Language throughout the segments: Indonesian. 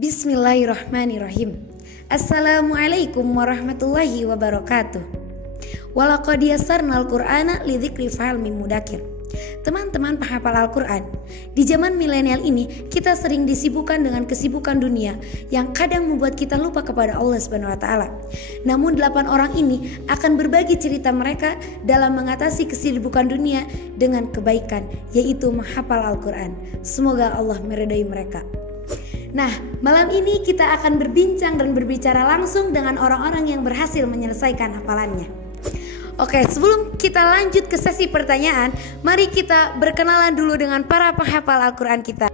Bismillahirrahmanirrahim. Assalamualaikum warahmatullahi wabarakatuh. Walaqad yassarnal Qur'ana lidzikri fahal mim mudakir. Teman-teman penghafal Al-Quran, di zaman milenial ini kita sering disibukkan dengan kesibukan dunia yang kadang membuat kita lupa kepada Allah SWT. Namun 8 orang ini akan berbagi cerita mereka dalam mengatasi kesibukan dunia dengan kebaikan, yaitu menghafal Al-Quran. Semoga Allah meridai mereka. Nah, malam ini kita akan berbincang dan berbicara langsung dengan orang-orang yang berhasil menyelesaikan hafalannya. Oke, sebelum kita lanjut ke sesi pertanyaan, mari kita berkenalan dulu dengan para penghafal Al-Quran kita.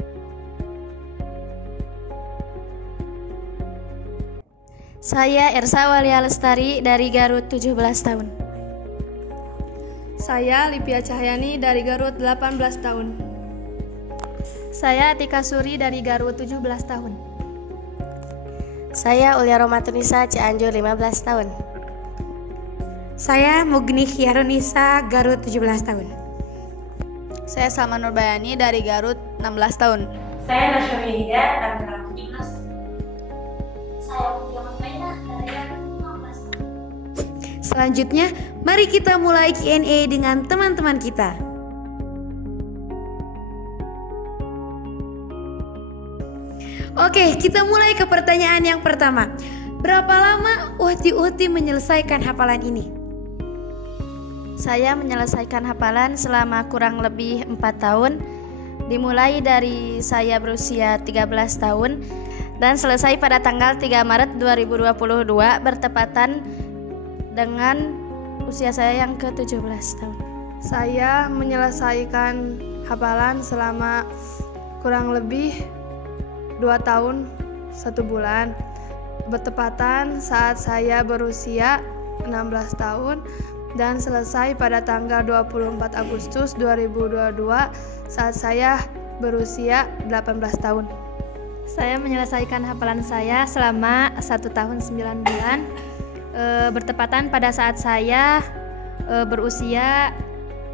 Saya Ersa Walia Lestari dari Garut 17 tahun. Saya Lipia Cahyani dari Garut 18 tahun. Saya Atika Suri dari Garut 17 tahun. Saya Ulia Romatunisa Cianjur 15 tahun. Saya Mugni Khiarunisa Garut 17 tahun. Saya Salma Nurbayani dari Garut 16 tahun. Saya Nasya Wihida dari Garut 17. Saya Mutia Maina dari Garut 15 tahun. Selanjutnya, mari kita mulai Q&A dengan teman-teman kita. Oke, kita mulai ke pertanyaan yang pertama. Berapa lama Uhti menyelesaikan hafalan ini? Saya menyelesaikan hafalan selama kurang lebih 4 tahun. Dimulai dari saya berusia 13 tahun dan selesai pada tanggal 3 Maret 2022 bertepatan dengan usia saya yang ke-17 tahun. Saya menyelesaikan hafalan selama kurang lebih 2 tahun 1 bulan, bertepatan saat saya berusia 16 tahun dan selesai pada tanggal 24 Agustus 2022 saat saya berusia 18 tahun. Saya menyelesaikan hafalan saya selama 1 tahun 9 bulan, bertepatan pada saat saya berusia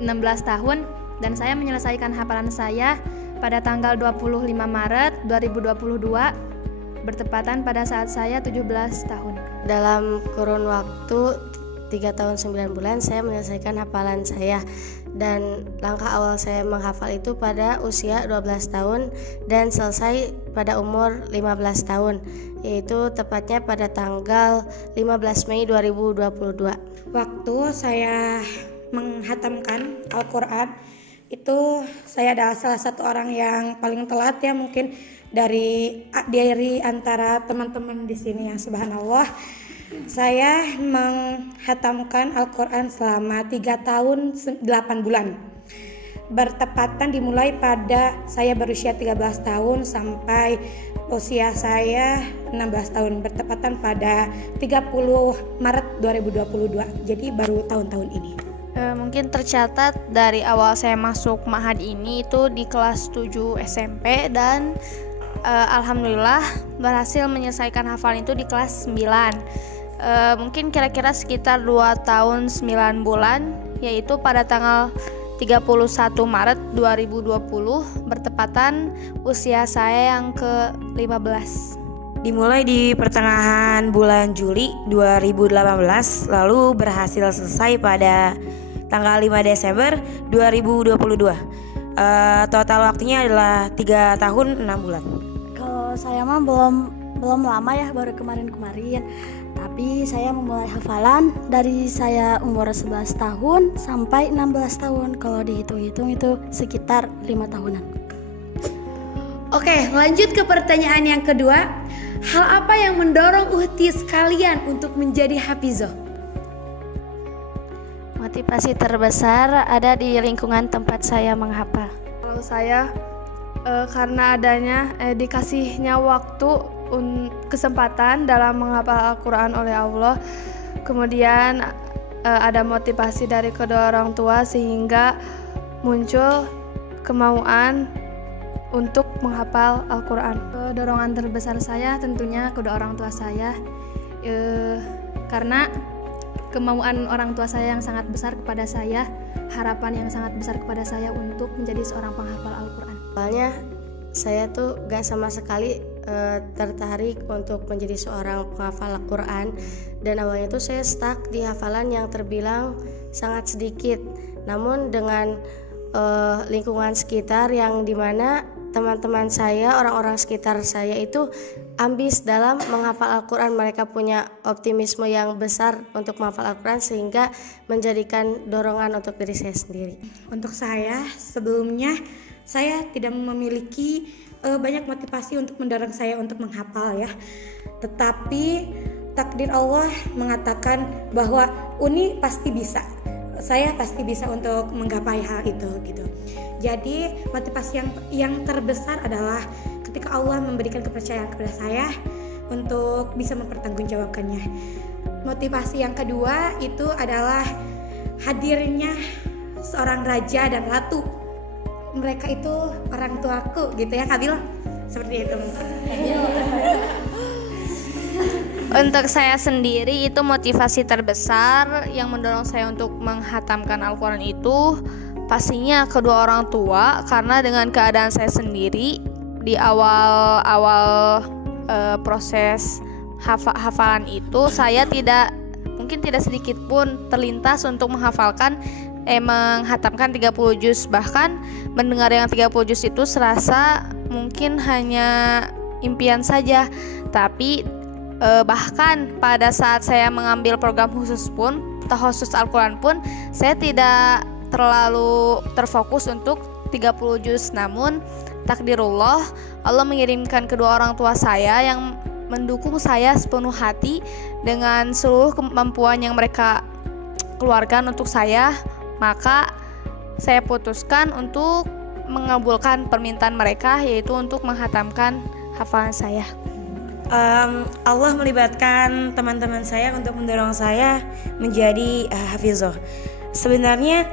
16 tahun, dan saya menyelesaikan hafalan saya pada tanggal 25 Maret 2022 bertepatan pada saat saya 17 tahun. Dalam kurun waktu 3 tahun 9 bulan saya menyelesaikan hafalan saya, dan langkah awal saya menghafal itu pada usia 12 tahun dan selesai pada umur 15 tahun, yaitu tepatnya pada tanggal 15 Mei 2022. Waktu saya menghatamkan Al-Quran itu saya adalah salah satu orang yang paling telat ya, mungkin dari antara teman-teman di sini yang subhanallah. Saya menghatamkan Al-Quran selama 3 tahun 8 bulan. Bertepatan dimulai pada saya berusia 13 tahun sampai usia saya 16 tahun, bertepatan pada 30 Maret 2022. Jadi baru tahun-tahun ini. Mungkin tercatat dari awal saya masuk Ma'had ini itu di kelas 7 SMP dan alhamdulillah berhasil menyelesaikan hafalan itu di kelas 9. Mungkin kira-kira sekitar 2 tahun 9 bulan, yaitu pada tanggal 31 Maret 2020 bertepatan usia saya yang ke-15. Dimulai di pertengahan bulan Juli 2018, lalu berhasil selesai pada tanggal 5 Desember 2022. Total waktunya adalah 3 tahun 6 bulan. Kalau saya mah belum lama ya, baru kemarin. Tapi saya memulai hafalan dari saya umur 11 tahun sampai 16 tahun. Kalau dihitung-hitung itu sekitar 5 tahunan. Oke, lanjut ke pertanyaan yang kedua. Hal apa yang mendorong Uhti sekalian untuk menjadi hafizoh? Motivasi terbesar ada di lingkungan tempat saya menghafal. Kalau saya karena adanya dikasihnya waktu kesempatan dalam menghafal Al-Quran oleh Allah, kemudian ada motivasi dari kedua orang tua sehingga muncul kemauan untuk menghafal Al-Quran. Dorongan terbesar saya tentunya kedua orang tua saya, karena kemauan orang tua saya yang sangat besar kepada saya, harapan yang sangat besar kepada saya untuk menjadi seorang penghafal Al-Quran. Awalnya saya tuh gak sama sekali tertarik untuk menjadi seorang penghafal Al-Quran, dan awalnya tuh saya stuck di hafalan yang terbilang sangat sedikit. Namun dengan lingkungan sekitar yang dimana teman-teman saya, orang-orang sekitar saya itu ambis dalam menghafal Al-Quran, mereka punya optimisme yang besar untuk menghafal Al-Quran sehingga menjadikan dorongan untuk diri saya sendiri. Untuk saya, sebelumnya saya tidak memiliki banyak motivasi untuk mendorong saya untuk menghafal ya. Tetapi takdir Allah mengatakan bahwa Uni pasti bisa. Saya pasti bisa untuk menggapai hal itu gitu. Jadi motivasi yang terbesar adalah ketika Allah memberikan kepercayaan kepada saya untuk bisa mempertanggungjawabkannya. Motivasi yang kedua itu adalah hadirnya seorang raja dan ratu. Mereka itu orang tuaku gitu ya, Kabil. Seperti itu. Untuk saya sendiri itu motivasi terbesar yang mendorong saya untuk menghatamkan Al-Quran itu pastinya kedua orang tua, karena dengan keadaan saya sendiri di awal proses hafalan itu saya mungkin tidak sedikit pun terlintas untuk menghatamkan 30 juz. Bahkan mendengar yang 30 juz itu serasa mungkin hanya impian saja. Tapi bahkan pada saat saya mengambil program khusus Al-Quran pun saya tidak terlalu terfokus untuk 30 juz. Namun takdirullah, Allah mengirimkan kedua orang tua saya yang mendukung saya sepenuh hati dengan seluruh kemampuan yang mereka keluarkan untuk saya. Maka saya putuskan untuk mengabulkan permintaan mereka, yaitu untuk menghatamkan hafalan saya. Allah melibatkan teman-teman saya untuk mendorong saya menjadi hafizoh. Sebenarnya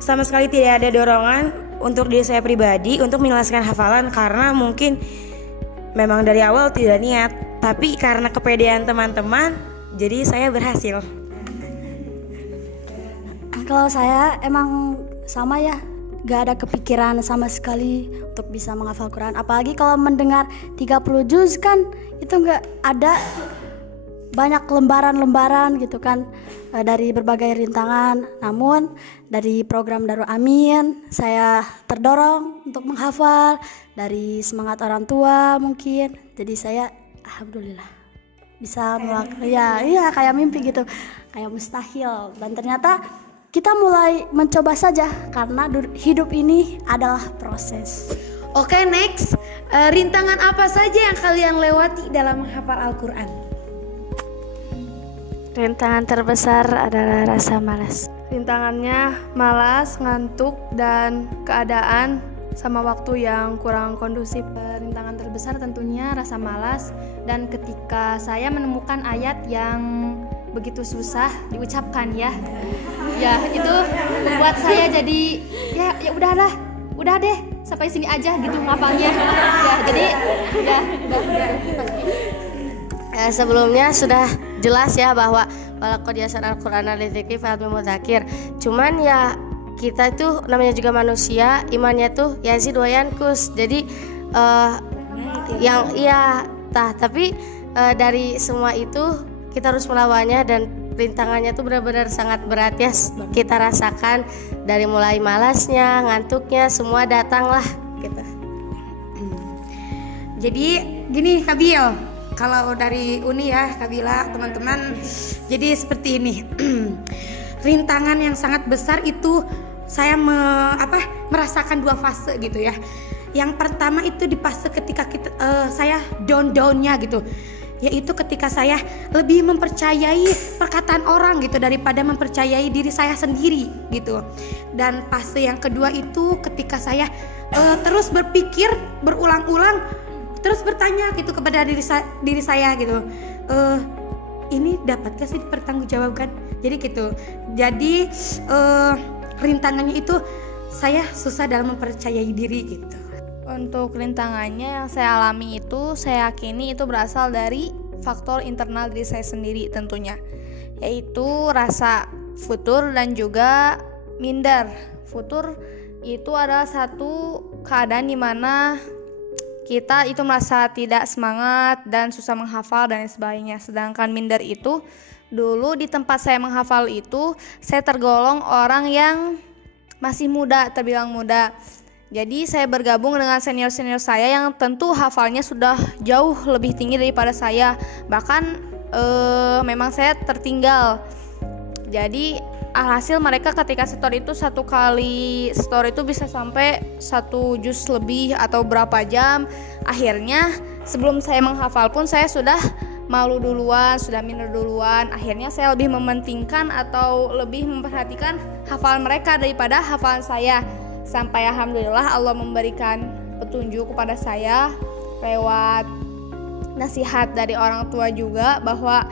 sama sekali tidak ada dorongan untuk diri saya pribadi untuk menyelesaikan hafalan, karena mungkin memang dari awal tidak niat, tapi karena kepedean teman-teman jadi saya berhasil. Kalau saya emang sama ya, gak ada kepikiran sama sekali untuk bisa menghafal Quran. Apalagi kalau mendengar 30 juz kan itu gak ada banyak lembaran-lembaran gitu kan, dari berbagai rintangan. Namun dari program Darul Amin saya terdorong untuk menghafal dari semangat orang tua mungkin. Jadi saya alhamdulillah bisa melakukan ya kayak mimpi gitu, kayak mustahil. Dan ternyata kita mulai mencoba saja karena hidup ini adalah proses. Oke, next. Rintangan apa saja yang kalian lewati dalam menghafal Al-Quran? Rintangan terbesar adalah rasa malas. Rintangannya malas, ngantuk, dan keadaan sama waktu yang kurang kondusif. Rintangan terbesar tentunya rasa malas, dan ketika saya menemukan ayat yang begitu susah diucapkan ya itu membuat saya jadi ya udah deh sampai sini aja gitu ngapalnya ya. Jadi sebelumnya sudah jelas ya bahwa walaqad yassarnal Qur'ana lidzikri fahal mim mudzakir. Cuman ya kita itu namanya juga manusia, imannya tuh yazid wa yanqus. Jadi tapi dari semua itu kita harus melawannya, dan rintangannya tuh benar-benar sangat berat ya. Kita rasakan dari mulai malasnya, ngantuknya, semua datanglah gitu. Jadi gini Kabil, kalau dari Uni ya Kabila teman-teman, jadi seperti ini. Rintangan yang sangat besar itu saya merasakan dua fase gitu ya. Yang pertama itu di fase ketika saya down-nya gitu, yaitu ketika saya lebih mempercayai perkataan orang gitu daripada mempercayai diri saya sendiri gitu. Dan fase yang kedua itu ketika saya terus berpikir berulang-ulang, terus bertanya gitu kepada diri saya gitu, ini dapatkah sih dipertanggungjawabkan? Jadi gitu. Jadi rintangannya itu saya susah dalam mempercayai diri gitu. Untuk rintangannya yang saya alami itu, saya yakini itu berasal dari faktor internal diri saya sendiri tentunya, yaitu rasa futur dan juga minder. Futur itu adalah satu keadaan di mana kita itu merasa tidak semangat dan susah menghafal dan sebagainya. Sedangkan minder itu dulu di tempat saya menghafal itu saya tergolong orang yang masih muda, terbilang muda. Jadi saya bergabung dengan senior-senior saya yang tentu hafalnya sudah jauh lebih tinggi daripada saya. Bahkan memang saya tertinggal. Jadi alhasil mereka ketika setor itu satu kali setor itu bisa sampai 1 juz lebih atau berapa jam. Akhirnya sebelum saya menghafal pun saya sudah malu duluan, sudah minder duluan. Akhirnya saya lebih mementingkan atau lebih memperhatikan hafalan mereka daripada hafalan saya. Sampai alhamdulillah Allah memberikan petunjuk kepada saya lewat nasihat dari orang tua juga, bahwa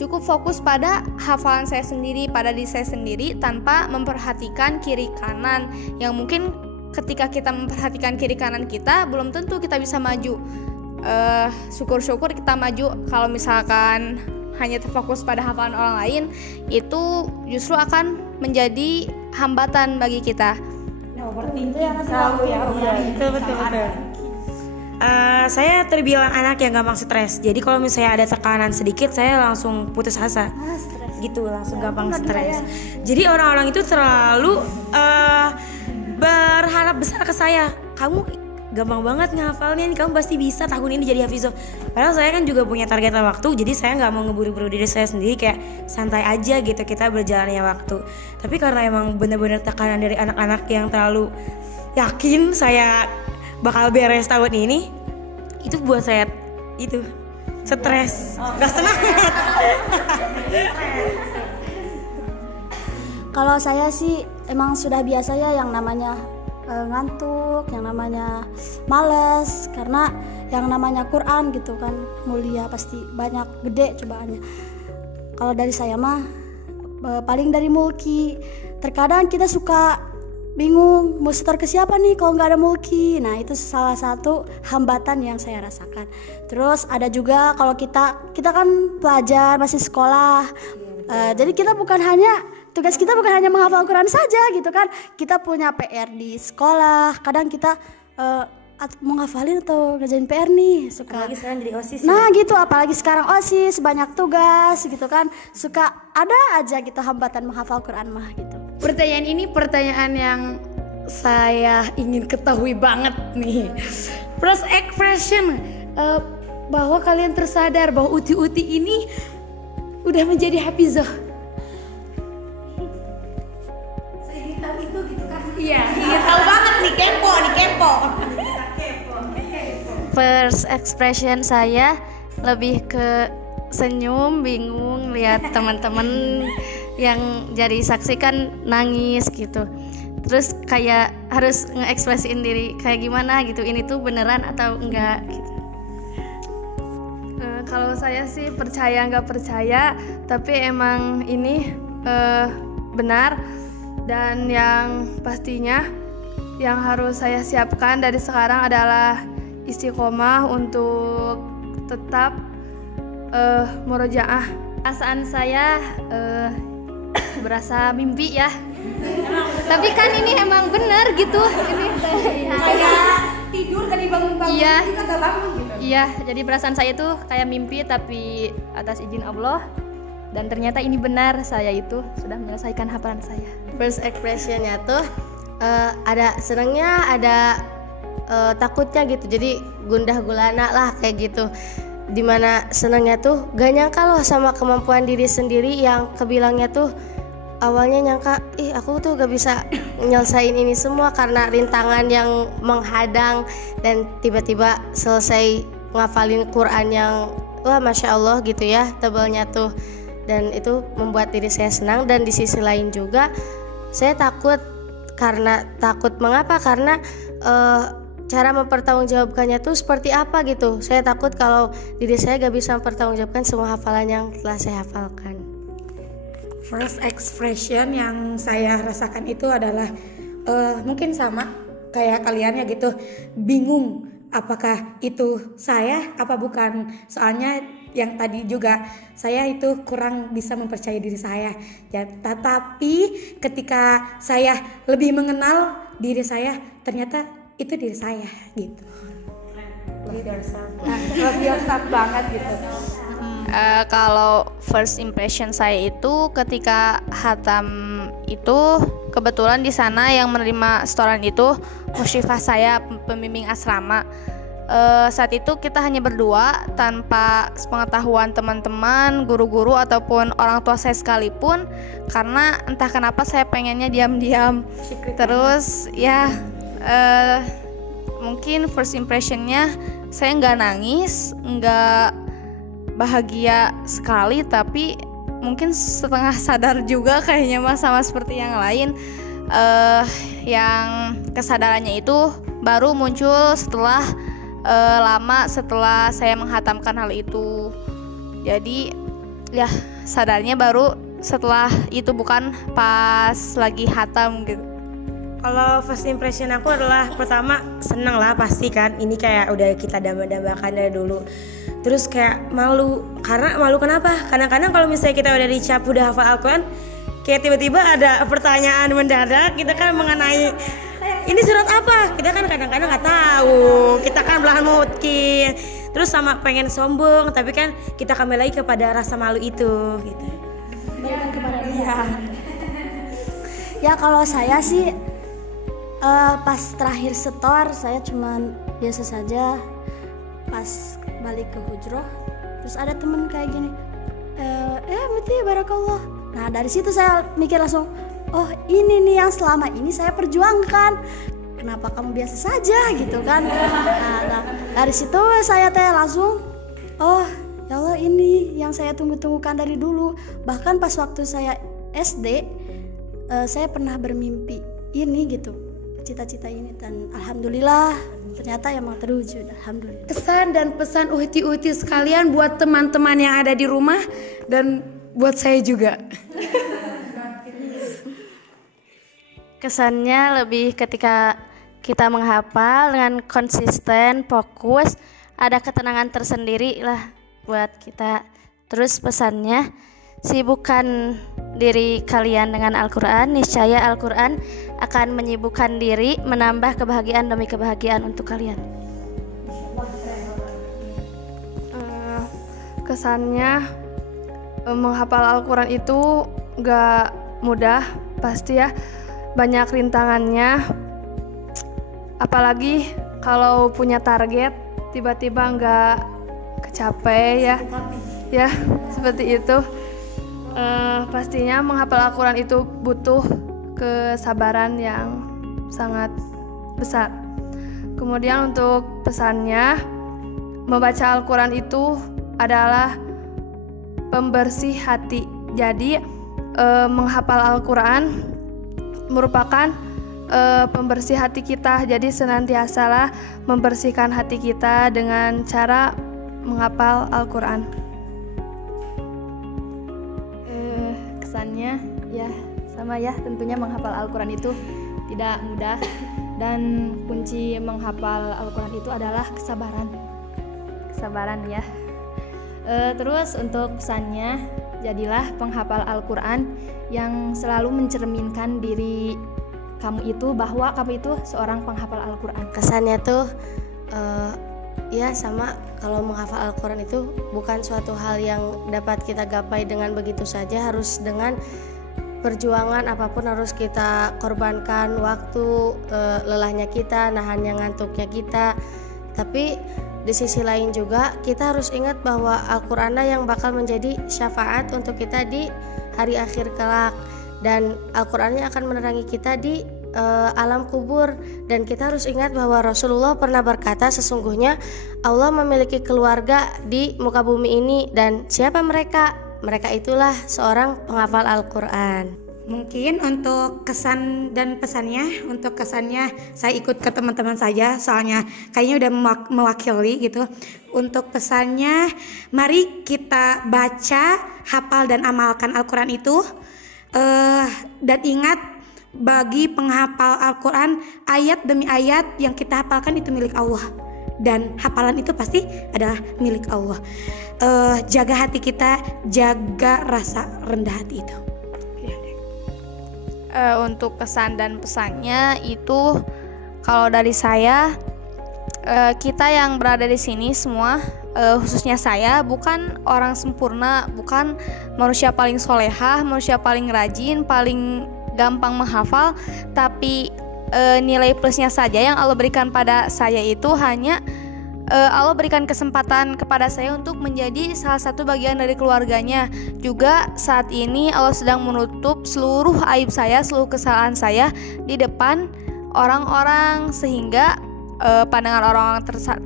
cukup fokus pada hafalan saya sendiri, pada diri saya sendiri, tanpa memperhatikan kiri kanan. Yang mungkin ketika kita memperhatikan kiri kanan kita, belum tentu kita bisa maju. Syukur-syukur kita maju. Kalau misalkan hanya terfokus pada hafalan orang lain, itu justru akan menjadi hambatan bagi kita. Betul. Saya terbilang anak yang gampang stres. Jadi kalau misalnya ada tekanan sedikit, saya langsung putus asa. Gitu, langsung gampang stres. Jadi orang-orang itu terlalu berharap besar ke saya. Kamu gampang banget ngehafalnya, kamu pasti bisa tahun ini jadi hafizoh. Padahal saya kan juga punya target waktu, jadi saya nggak mau ngeburu-buru diri saya sendiri, kayak santai aja gitu kita berjalannya waktu. Tapi karena emang benar-benar tekanan dari anak-anak yang terlalu yakin saya bakal beres tahun ini, itu buat saya itu stres, nggak semangat. Kalau saya sih emang sudah biasa ya yang namanya ngantuk, yang namanya males, karena yang namanya Quran gitu kan mulia, pasti banyak gede cobaannya. Kalau dari saya mah paling dari mulki. Terkadang kita suka bingung mau setor ke siapa nih kalau nggak ada mulki. Nah itu salah satu hambatan yang saya rasakan. Terus ada juga kalau kita kan pelajar masih sekolah, jadi kita bukan hanya tugas kita bukan hanya menghafal Quran saja gitu kan. Kita punya PR di sekolah. Kadang kita mau ngafalin atau ngerjain PR nih suka. Apalagi sekarang jadi OSIS. Nah gitu, apalagi sekarang OSIS banyak tugas gitu kan. Suka ada aja gitu hambatan menghafal Quran mah gitu. Pertanyaan ini pertanyaan yang saya ingin ketahui banget nih. First expression bahwa kalian tersadar bahwa Uti-Uti ini udah menjadi hafizah. Iya, tahu banget nih kepo. First expression saya lebih ke senyum, bingung lihat teman-teman yang jadi saksi kan nangis gitu. Terus kayak harus ngeekspresiin diri kayak gimana gitu, ini tuh beneran atau enggak gitu. Kalau saya sih percaya nggak percaya, tapi emang ini benar. Dan yang pastinya yang harus saya siapkan dari sekarang adalah istiqomah untuk tetap murojaah. Perasaan saya berasa mimpi ya. Tapi kan ini emang benar gitu. Ini Kayak tidur kan dibangun-bangun iya, kita gak bangun gitu. Iya, jadi perasaan saya tuh kayak mimpi tapi atas izin Allah. Dan ternyata ini benar, saya itu sudah menyelesaikan hafalan saya. First expressionnya tuh ada senangnya, ada takutnya gitu. Jadi gundah gulana lah kayak gitu. Dimana senangnya tuh gak nyangka loh sama kemampuan diri sendiri, yang kebilangnya tuh awalnya nyangka aku tuh gak bisa nyelesain ini semua karena rintangan yang menghadang, dan tiba-tiba selesai ngafalin Quran yang wah masya Allah gitu ya, tebalnya tuh. Dan itu membuat diri saya senang. Dan di sisi lain juga saya takut. Karena takut mengapa? Karena cara mempertanggungjawabkannya tuh seperti apa gitu. Saya takut kalau diri saya gak bisa mempertanggungjawabkan semua hafalan yang telah saya hafalkan. First expression yang saya rasakan itu adalah mungkin sama kayak kalian ya gitu, bingung apakah itu saya apa bukan. Soalnya yang tadi juga saya itu kurang bisa mempercayai diri saya ya, tetapi ketika saya lebih mengenal diri saya, ternyata itu diri saya gitu. Love yourself banget gitu. Kalau first impression saya itu ketika hatam itu kebetulan di sana yang menerima setoran itu musyrifah saya, pembimbing asrama. Saat itu kita hanya berdua tanpa sepengetahuan teman-teman, guru-guru ataupun orang tua saya sekalipun, karena entah kenapa saya pengennya diam-diam. Terus ya mungkin first impressionnya saya nggak nangis, nggak bahagia sekali, tapi mungkin setengah sadar juga kayaknya mas, sama seperti yang lain. Yang kesadarannya itu baru muncul setelah lama setelah saya menghatamkan hal itu. Jadi ya sadarnya baru setelah itu, bukan pas lagi hatam gitu. Kalau first impression aku adalah pertama seneng lah pasti kan, ini kayak udah kita dambakan dari dulu. Terus kayak malu, karena malu kenapa? Kadang-kadang kalau misalnya kita udah dicap udah hafal Al-Quran, kayak tiba-tiba ada pertanyaan mendadak kita kan mengenai ini surat apa? Kita kan kadang-kadang nggak tahu. Kita kan belahan mungkin. Terus sama pengen sombong, tapi kan kita kembali lagi kepada rasa malu itu, gitu. Kembalikan kepada dia. Ya kalau saya sih pas terakhir setor saya cuman biasa saja. Pas balik ke hujroh, terus ada temen kayak gini, Muti barakallah. Nah dari situ saya mikir langsung, oh ini nih yang selama ini saya perjuangkan, kenapa kamu biasa saja gitu kan. Nah dari situ saya langsung, oh ya Allah ini yang saya tunggu-tunggukan dari dulu. Bahkan pas waktu saya SD saya pernah bermimpi ini gitu, cita-cita ini, dan alhamdulillah ternyata emang terwujud, alhamdulillah. Kesan dan pesan uhti-uhti sekalian buat teman-teman yang ada di rumah dan buat saya juga. Kesannya lebih ketika kita menghafal dengan konsisten, fokus, ada ketenangan tersendiri lah buat kita. Terus pesannya, sibukkan diri kalian dengan Al-Quran, niscaya Al-Quran akan menyibukkan diri, menambah kebahagiaan demi kebahagiaan untuk kalian. Kesannya menghafal Al-Quran itu gak mudah, pasti ya, banyak rintangannya. Apalagi kalau punya target tiba-tiba gak kecapai ya seperti itu. Pastinya menghafal Al-Quran itu butuh kesabaran yang sangat besar. Kemudian untuk pesannya, membaca Al-Quran itu adalah pembersih hati. Jadi menghafal Al-Quran merupakan pembersih hati kita. Jadi senantiasalah membersihkan hati kita dengan cara menghafal Al-Quran. Kesannya ya sama ya, tentunya menghafal Al-Quran itu tidak mudah, dan kunci menghafal Al-Quran itu adalah kesabaran ya. Terus untuk pesannya, jadilah penghafal Al-Quran yang selalu mencerminkan diri kamu itu bahwa kamu itu seorang penghafal Al-Quran. Kesannya tuh ya sama, kalau menghafal Al-Quran itu bukan suatu hal yang dapat kita gapai dengan begitu saja, harus dengan perjuangan apapun, harus kita korbankan waktu, lelahnya kita, nahannya ngantuknya kita. Tapi di sisi lain juga kita harus ingat bahwa Al-Quran yang bakal menjadi syafaat untuk kita di hari akhir kelak, dan Al-Qurannya akan menerangi kita di alam kubur. Dan kita harus ingat bahwa Rasulullah pernah berkata, sesungguhnya Allah memiliki keluarga di muka bumi ini, dan siapa mereka? Mereka itulah seorang penghafal Al-Quran. Mungkin untuk kesan dan pesannya, untuk kesannya saya ikut ke teman-teman saja, soalnya kayaknya udah mewakili gitu. Untuk pesannya, mari kita baca, hafal dan amalkan Al-Quran itu, dan ingat, bagi penghafal Al-Quran, ayat demi ayat yang kita hafalkan itu milik Allah, dan hafalan itu pasti adalah milik Allah. Jaga hati kita, jaga rasa rendah hati itu. Untuk kesan dan pesannya itu, kalau dari saya, kita yang berada di sini semua, khususnya saya, bukan orang sempurna, bukan manusia paling solehah, manusia paling rajin, paling gampang menghafal, tapi nilai plusnya saja yang Allah berikan pada saya itu hanya Allah berikan kesempatan kepada saya untuk menjadi salah satu bagian dari keluarganya. Juga saat ini Allah sedang menutup seluruh aib saya, seluruh kesalahan saya di depan orang-orang, sehingga pandangan orang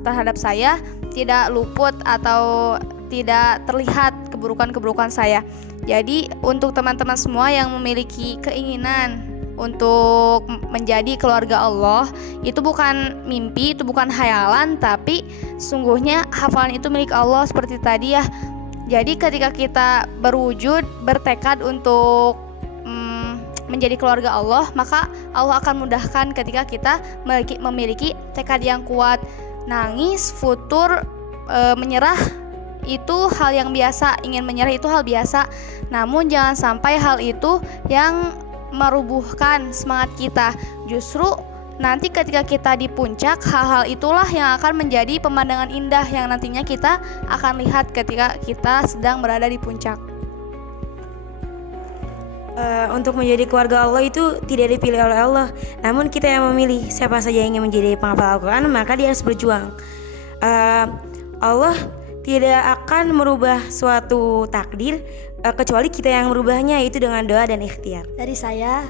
terhadap saya tidak luput atau tidak terlihat keburukan-keburukan saya. Jadi untuk teman-teman semua yang memiliki keinginan untuk menjadi keluarga Allah, itu bukan mimpi, itu bukan khayalan, tapi sungguhnya hafalan itu milik Allah seperti tadi ya. Jadi ketika kita berwujud, bertekad untuk menjadi keluarga Allah, maka Allah akan mudahkan ketika kita memiliki tekad yang kuat. Nangis, futur, menyerah itu hal yang biasa, ingin menyerah itu hal biasa. Namun jangan sampai hal itu yang merubuhkan semangat kita. Justru nanti ketika kita di puncak, hal-hal itulah yang akan menjadi pemandangan indah yang nantinya kita akan lihat ketika kita sedang berada di puncak. Untuk menjadi keluarga Allah itu tidak dipilih oleh Allah, namun kita yang memilih. Siapa saja yang ingin menjadi penghafal Al-Quran, maka dia harus berjuang. Allah tidak akan merubah suatu takdir kecuali kita yang merubahnya, itu dengan doa dan ikhtiar. Dari saya,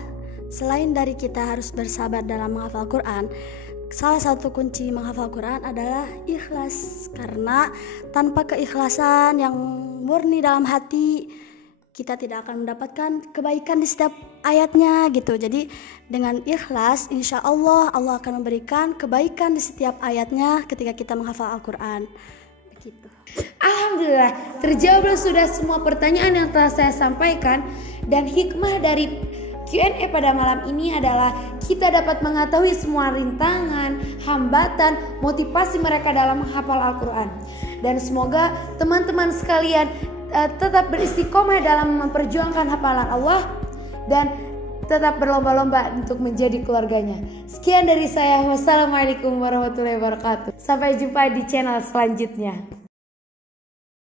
selain dari kita harus bersabar dalam menghafal Quran, salah satu kunci menghafal Quran adalah ikhlas. Karena tanpa keikhlasan yang murni dalam hati, kita tidak akan mendapatkan kebaikan di setiap ayatnya gitu. Jadi dengan ikhlas, insya Allah Allah akan memberikan kebaikan di setiap ayatnya ketika kita menghafal Al-Quran. Begitu. Alhamdulillah, terjawablah sudah semua pertanyaan yang telah saya sampaikan. Dan hikmah dari Q&A pada malam ini adalah kita dapat mengetahui semua rintangan, hambatan, motivasi mereka dalam menghafal Al-Quran. Dan semoga teman-teman sekalian tetap beristiqomah dalam memperjuangkan hafalan Allah dan tetap berlomba-lomba untuk menjadi keluarganya. Sekian dari saya. Wassalamualaikum warahmatullahi wabarakatuh. Sampai jumpa di channel selanjutnya.